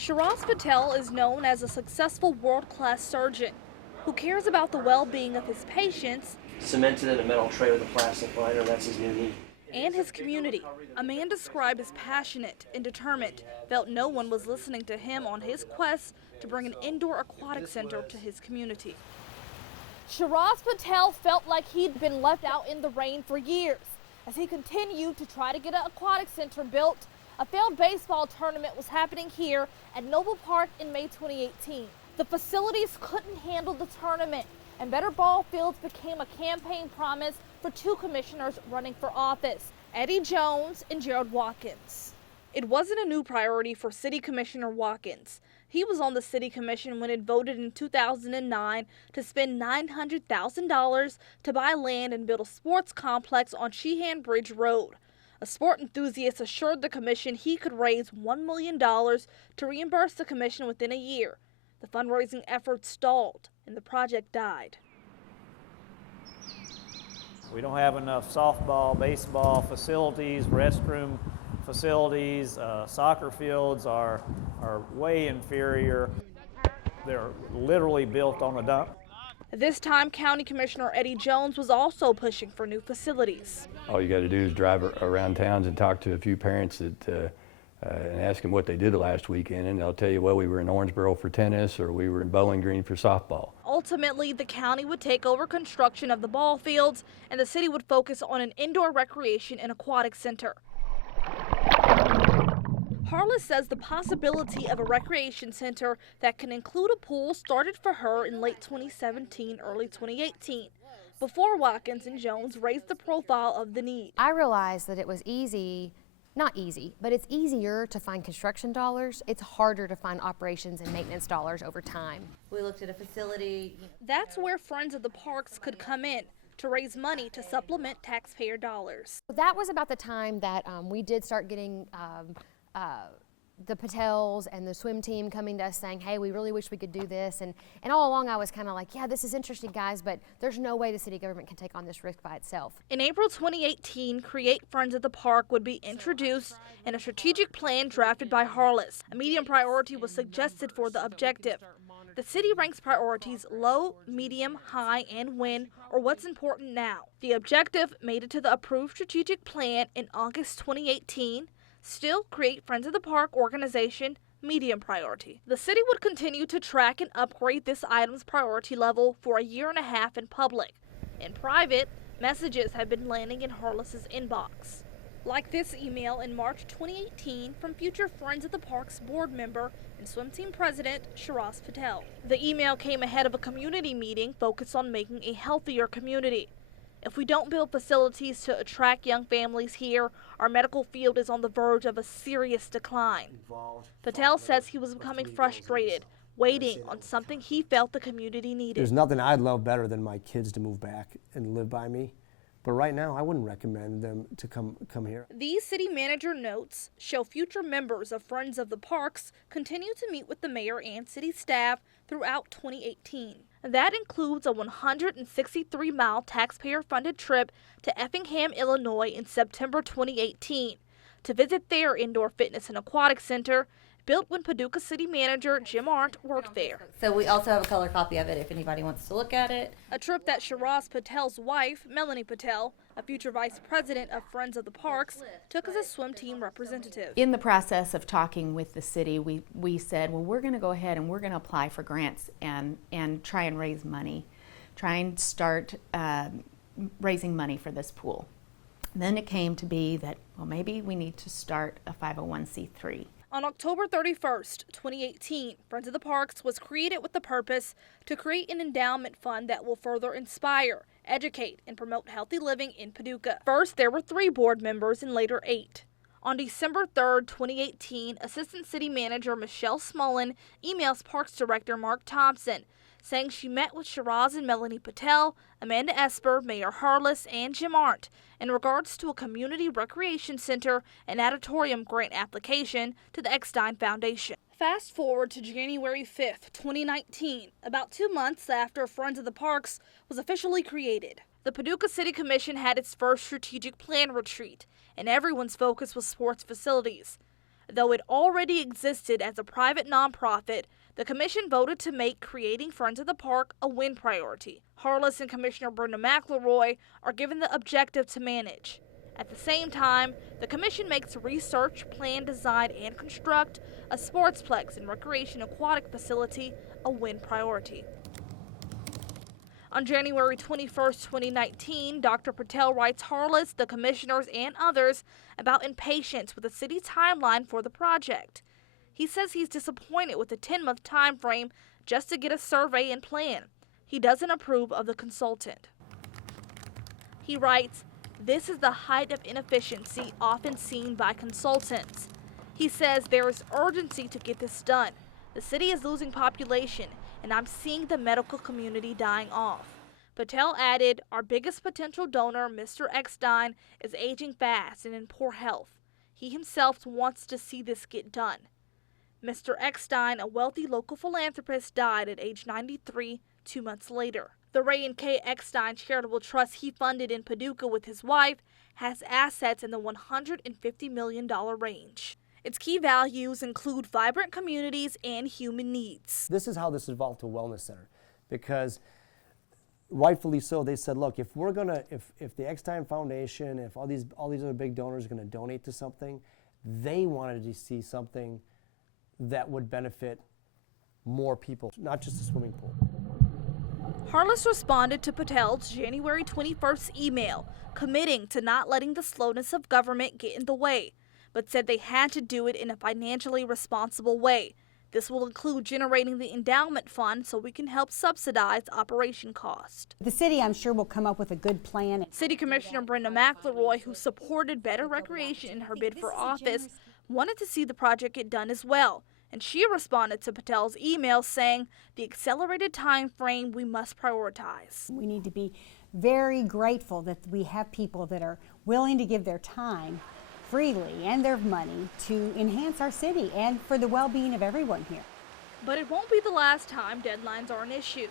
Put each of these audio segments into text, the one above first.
Shiraz Patel is known as a successful world-class surgeon who cares about the well-being of his patients Cemented in a metal tray with a plastic liner, that's his new knee. and his community. A man described as passionate and determined, felt no one was listening to him on his quest to bring an indoor aquatic center to his community. Shiraz Patel felt like he'd been left out in the rain for years as he continued to try to get an aquatic center built. A failed baseball tournament was happening here at Noble Park in May 2018. The facilities couldn't handle the tournament, and better ball fields became a campaign promise for two commissioners running for office, Eddie Jones and Gerald Watkins. It wasn't a new priority for City Commissioner Watkins. He was on the City Commission when it voted in 2009 to spend $900,000 to buy land and build a sports complex on Sheehan Bridge Road. A sport enthusiast assured the commission he could raise $1 million to reimburse the commission within a year. The fundraising effort stalled and the project died. We don't have enough softball, baseball facilities, restroom facilities, soccer fields are way inferior. They're literally built on a dump. This time, County Commissioner Eddie Jones was also pushing for new facilities. All you got to do is drive around towns and talk to a few parents and ask them what they did last weekend, and they'll tell you, well, we were in Owensboro for tennis or we were in Bowling Green for softball. Ultimately, the county would take over construction of the ball fields, and the city would focus on an indoor recreation and aquatic center. Harless says the possibility of a recreation center that can include a pool started for her in late 2017, early 2018, before Watkins and Jones raised the profile of the need. I realized that it was not easy, but it's easier to find construction dollars. It's harder to find operations and maintenance dollars over time. We looked at a facility. That's where Friends of the Parks could come in to raise money to supplement taxpayer dollars. That was about the time that we did start getting the Patels and the swim team coming to us saying, hey, we really wish we could do this. And all along I was kind of like, yeah, this is interesting, guys, but there's no way the city government can take on this risk by itself. In April 2018, Create Friends of the Park would be introduced in a strategic plan drafted by Harless. A medium priority was suggested for the objective. The city ranks priorities low, medium, high, and win, or what's important now. The objective made it to the approved strategic plan in August 2018. Still, Create Friends of the Park organization, medium priority. The city would continue to track and upgrade this item's priority level for a year and a half in public. In private, messages have been landing in Harless's inbox. Like this email in March 2018 from future Friends of the Park's board member and swim team president Shiraz Patel. The email came ahead of a community meeting focused on making a healthier community. If we don't build facilities to attract young families here, our medical field is on the verge of a serious decline. Patel says he was becoming frustrated, waiting on something he felt the community needed. There's nothing I'd love better than my kids to move back and live by me. But right now, I wouldn't recommend them to come here. These city manager notes show future members of Friends of the Parks continue to meet with the mayor and city staff throughout 2018. That includes a 163-mile taxpayer-funded trip to Effingham, Illinois in September 2018 to visit their indoor fitness and aquatic center built when Paducah City Manager Jim Arndt worked there. So we also have a color copy of it if anybody wants to look at it. A trip that Shiraz Patel's wife, Melanie Patel, a future vice president of Friends of the Parks, took as a swim team representative. In the process of talking with the city, we said, well, we're going to go ahead and we're going to apply for grants and try and raise money, try and start raising money for this pool. Then it came to be that, well, maybe we need to start a 501c3. On October 31st, 2018, Friends of the Parks was created with the purpose to create an endowment fund that will further inspire, educate, and promote healthy living in Paducah. First, there were 3 board members and later 8. On December 3rd, 2018, Assistant City Manager Michelle Smullen emails Parks Director Mark Thompson, saying she met with Shiraz and Melanie Patel, Amanda Esper, Mayor Harless, and Jim Arndt in regards to a community recreation center and auditorium grant application to the Eckstein Foundation. Fast forward to January 5th, 2019, about 2 months after Friends of the Parks was officially created. The Paducah City Commission had its first strategic plan retreat, and everyone's focus was sports facilities. Though it already existed as a private nonprofit, the commission voted to make creating Friends of the Park a win priority. Harless and Commissioner Brenda McElroy are given the objective to manage. At the same time, the commission makes research, plan, design, and construct a sportsplex and recreation aquatic facility a win priority. On January 21, 2019, Dr. Patel writes Harless, the commissioners, and others about impatience with the city timeline for the project. He says he's disappointed with the 10-month time frame just to get a survey and plan. He doesn't approve of the consultant. He writes, "This is the height of inefficiency often seen by consultants." He says there is urgency to get this done. The city is losing population, and I'm seeing the medical community dying off. Patel added, "Our biggest potential donor, Mr. Eckstein, is aging fast and in poor health. He himself wants to see this get done." Mr. Eckstein, a wealthy local philanthropist, died at age 93 2 months later. The Ray and Kay Eckstein Charitable Trust he funded in Paducah with his wife has assets in the $150 million range. Its key values include vibrant communities and human needs. This is how this evolved to a wellness center, because rightfully so, they said, look, if we're gonna, if the Eckstein Foundation, if all these other big donors are gonna donate to something, they wanted to see something that would benefit more people, not just a swimming pool. Harless responded to Patel's January 21st email, committing to not letting the slowness of government get in the way, but said they had to do it in a financially responsible way. This will include generating the endowment fund so we can help subsidize operation cost. The city, I'm sure, will come up with a good plan. City Commissioner Brenda McElroy, who supported better recreation in her bid for office, wanted to see the project get done as well. And she responded to Patel's email saying, "The accelerated time frame we must prioritize." We need to be very grateful that we have people that are willing to give their time freely and their money to enhance our city and for the well-being of everyone here. But it won't be the last time deadlines are an issue.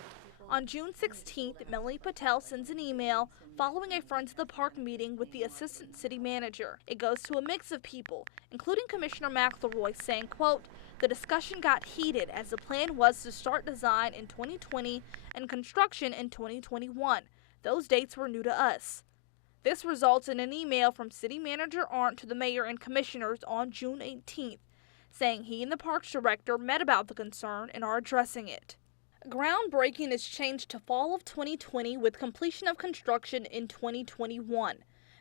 On June 16th, Melanie Patel sends an email following a Friends of the Park meeting with the assistant city manager. It goes to a mix of people, including Commissioner McElroy, saying, quote, "The discussion got heated as the plan was to start design in 2020 and construction in 2021. Those dates were new to us." This results in an email from City Manager Arndt to the mayor and commissioners on June 18th, saying he and the parks director met about the concern and are addressing it. Groundbreaking is changed to fall of 2020 with completion of construction in 2021.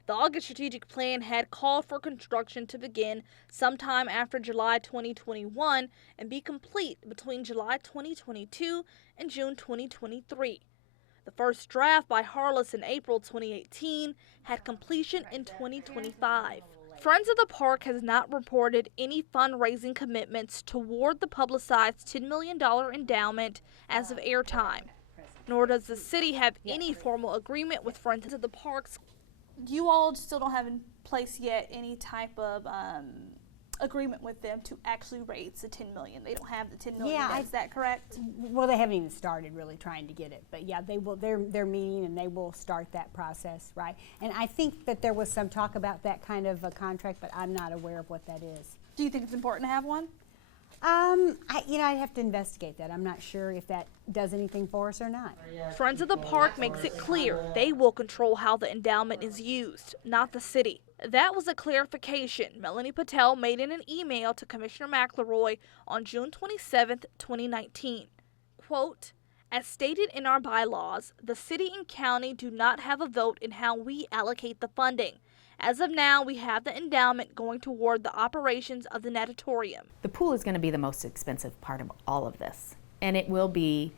The August strategic plan had called for construction to begin sometime after July 2021 and be complete between July 2022 and June 2023. The first draft by Harless in April 2018 had completion in 2025. Friends of the Park has not reported any fundraising commitments toward the publicized $10 million endowment as of airtime, nor does the city have any formal agreement with Friends of the Parks. You all still don't have in place yet any type of agreement with them to actually raise the $10 million. They don't have the $10 million. Yeah, is that correct? Well, they haven't even started really trying to get it, but yeah, they will. They're meeting and they will start that process, right? And I think that there was some talk about that kind of a contract, but I'm not aware of what that is. Do you think it's important to have one? I'd have to investigate that. I'm not sure if that does anything for us or not. Friends of the Park makes it clear they will control how the endowment is used, not the city. That was a clarification Melanie Patel made in an email to Commissioner McElroy on June 27, 2019. Quote, "As stated in our bylaws, the city and county do not have a vote in how we allocate the funding. As of now, we have the endowment going toward the operations of the natatorium." The pool is going to be the most expensive part of all of this, and it will be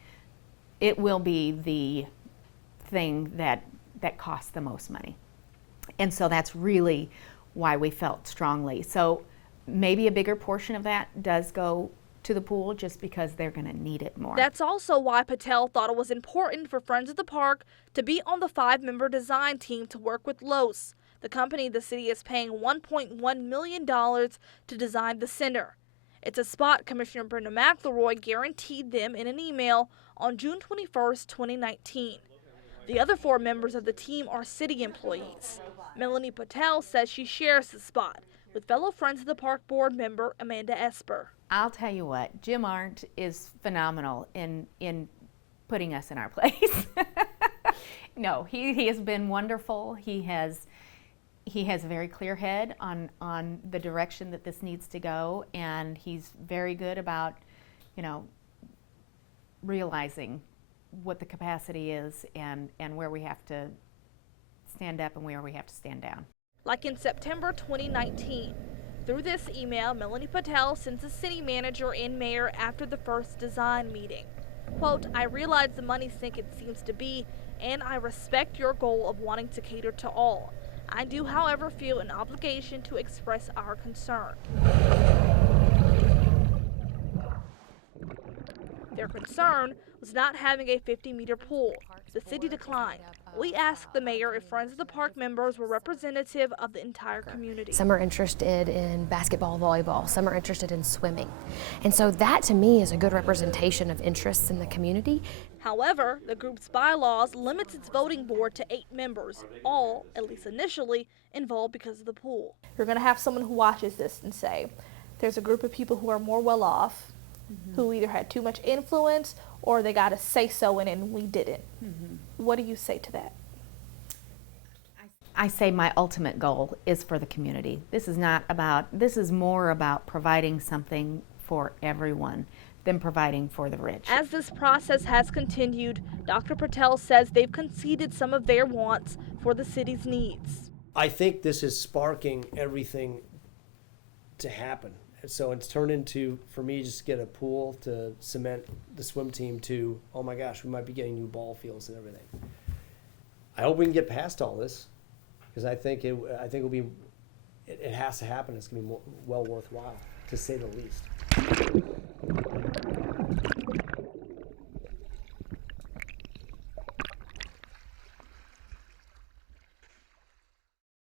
the thing that costs the most money. And so that's really why we felt strongly. So maybe a bigger portion of that does go to the pool just because they're going to need it more. That's also why Patel thought it was important for Friends of the Park to be on the 5-member design team to work with Lowe's, the company the city is paying $1.1 million to design the center. It's a spot Commissioner Brenda McElroy guaranteed them in an email on June 21, 2019. The other 4 members of the team are city employees. Melanie Patel says she shares the spot with fellow Friends of the Park board member Amanda Esper. I'll tell you what, Jim Arndt is phenomenal in putting us in our place. No, he has been wonderful. He has a very clear head on the direction that this needs to go, and he's very good about, realizing what the capacity is and where we have to stand up and where we have to stand down. Like in September 2019. Through this email, Melanie Patel sends the city manager and mayor after the first design meeting. Quote, "I realize the money sink it seems to be, and I respect your goal of wanting to cater to all. I do, however, feel an obligation to express our concern." Their concern was not having a 50-meter pool. The city declined. We asked the mayor if Friends of the Park members were representative of the entire community. Some are interested in basketball, volleyball, some are interested in swimming. And so that to me is a good representation of interests in the community. However, the group's bylaws limits its voting board to 8 members, all, at least initially, involved because of the pool. You're going to have someone who watches this and say, there's a group of people who are more well off, who either had too much influence or they got a say-so in it and we didn't. What do you say to that? I say my ultimate goal is for the community. This is more about providing something for everyone than providing for the rich. As this process has continued, Dr. Patel says they've conceded some of their wants for the city's needs. I think this is sparking everything to happen. So it's turned into, for me, just get a pool to cement the swim team to, oh my gosh, we might be getting new ball fields and everything. I hope we can get past all this, because I think it has to happen. It's going to be well worthwhile, to say the least.